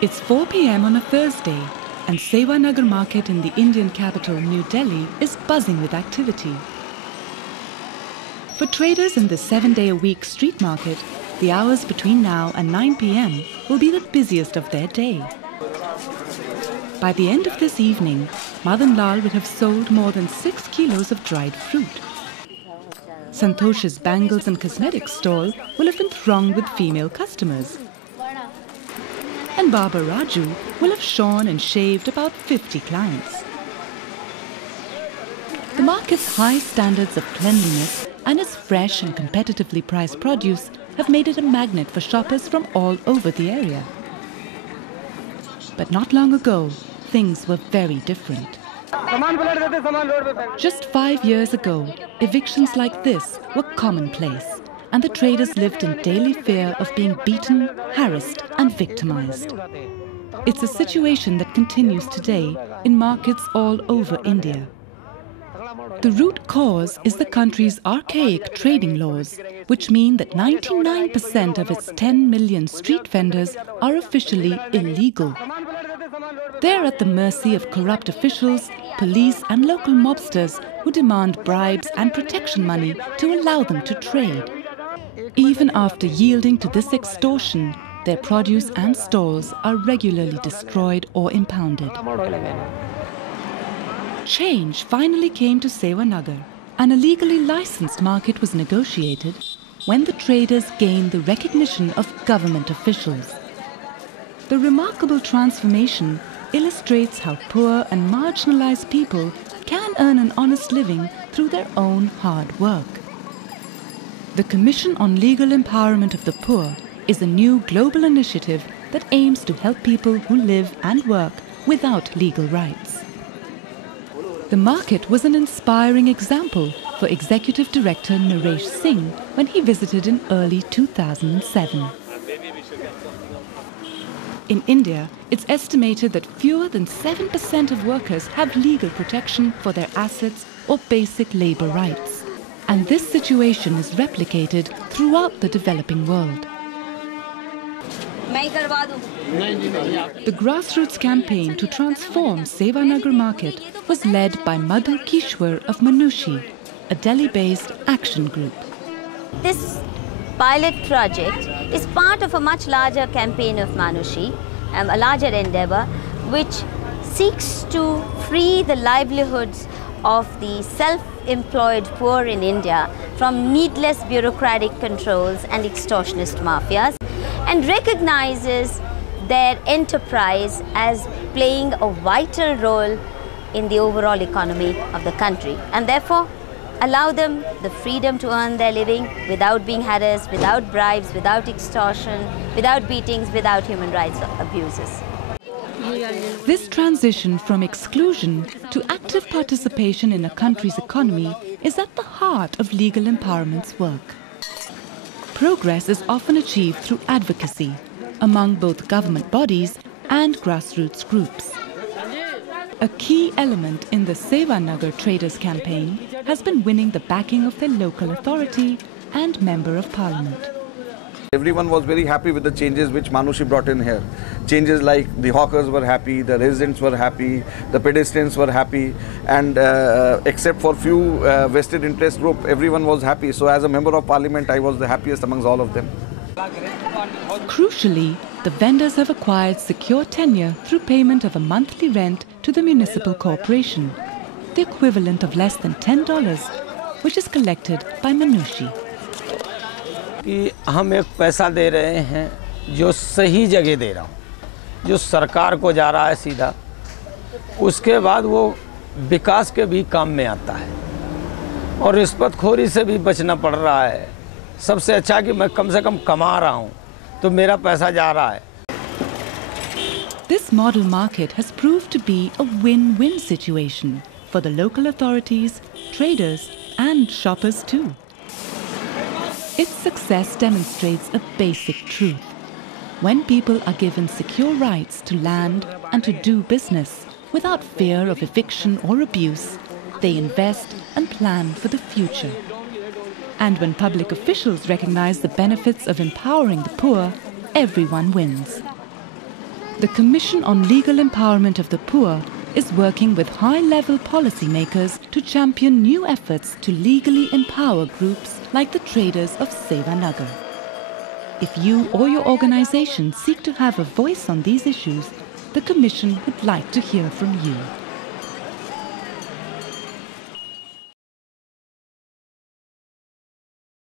It's 4 p.m. on a Thursday, and Sewa Nagar market in the Indian capital, New Delhi, is buzzing with activity. For traders in the 7-day-a-week street market, the hours between now and 9 p.m. will be the busiest of their day. By the end of this evening, Madan Lal will have sold more than 6 kilos of dried fruit. Santosh's bangles and cosmetics stall will have been thronged with female customers. And Baba Raju will have shorn and shaved about 50 clients. The market's high standards of cleanliness and its fresh and competitively priced produce have made it a magnet for shoppers from all over the area. But not long ago, things were very different. Just 5 years ago, evictions like this were commonplace, and the traders lived in daily fear of being beaten, harassed and victimized. It's a situation that continues today in markets all over India. The root cause is the country's archaic trading laws, which mean that 99% of its 10 million street vendors are officially illegal. They're at the mercy of corrupt officials, police and local mobsters who demand bribes and protection money to allow them to trade. Even after yielding to this extortion, their produce and stalls are regularly destroyed or impounded. Change finally came to Sewa Nagar. An illegally licensed market was negotiated when the traders gained the recognition of government officials. The remarkable transformation illustrates how poor and marginalized people can earn an honest living through their own hard work. The Commission on Legal Empowerment of the Poor is a new global initiative that aims to help people who live and work without legal rights. The market was an inspiring example for Executive Director Naresh Singh when he visited in early 2007. In India, it's estimated that fewer than 7% of workers have legal protection for their assets or basic labor rights. And this situation is replicated throughout the developing world. The grassroots campaign to transform Sewa Nagar market was led by Madhur Kishwar of Manushi, a Delhi-based action group. This pilot project is part of a much larger campaign of Manushi, a larger endeavor which seeks to free the livelihoods of the self-employed poor in India from needless bureaucratic controls and extortionist mafias, and recognizes their enterprise as playing a vital role in the overall economy of the country, and therefore allow them the freedom to earn their living without being harassed, without bribes, without extortion, without beatings, without human rights abuses. This transition from exclusion to active participation in a country's economy is at the heart of Legal Empowerment's work. Progress is often achieved through advocacy among both government bodies and grassroots groups. A key element in the Sewa Nagar Traders campaign has been winning the backing of their local authority and Member of Parliament. Everyone was very happy with the changes which Manushi brought in here. Changes like the hawkers were happy, the residents were happy, the pedestrians were happy, and except for few vested interest group, everyone was happy. So as a Member of Parliament, I was the happiest amongst all of them. Crucially, the vendors have acquired secure tenure through payment of a monthly rent to the municipal corporation, the equivalent of less than $10, which is collected by Manushi. कि हम एक पैसा दे रहे हैं जो सही जगह दे रहा हूँ, जो सरकार को जा रहा है सीधा, उसके बाद वो विकास के भी काम में आता है और रिश्वतखोरी से भी बचना पड़ रहा है। सबसे अच्छा कि मैं कम से कम कमा रहा हूँ तो मेरा पैसा जा रहा है। This model market has proved to be a win-win situation for the local authorities, traders and shoppers too. Its success demonstrates a basic truth. When people are given secure rights to land and to do business without fear of eviction or abuse, they invest and plan for the future. And when public officials recognize the benefits of empowering the poor, everyone wins. The Commission on Legal Empowerment of the Poor is working with high-level policymakers to champion new efforts to legally empower groups like the traders of Sevanagar. If you or your organization seek to have a voice on these issues, the Commission would like to hear from you.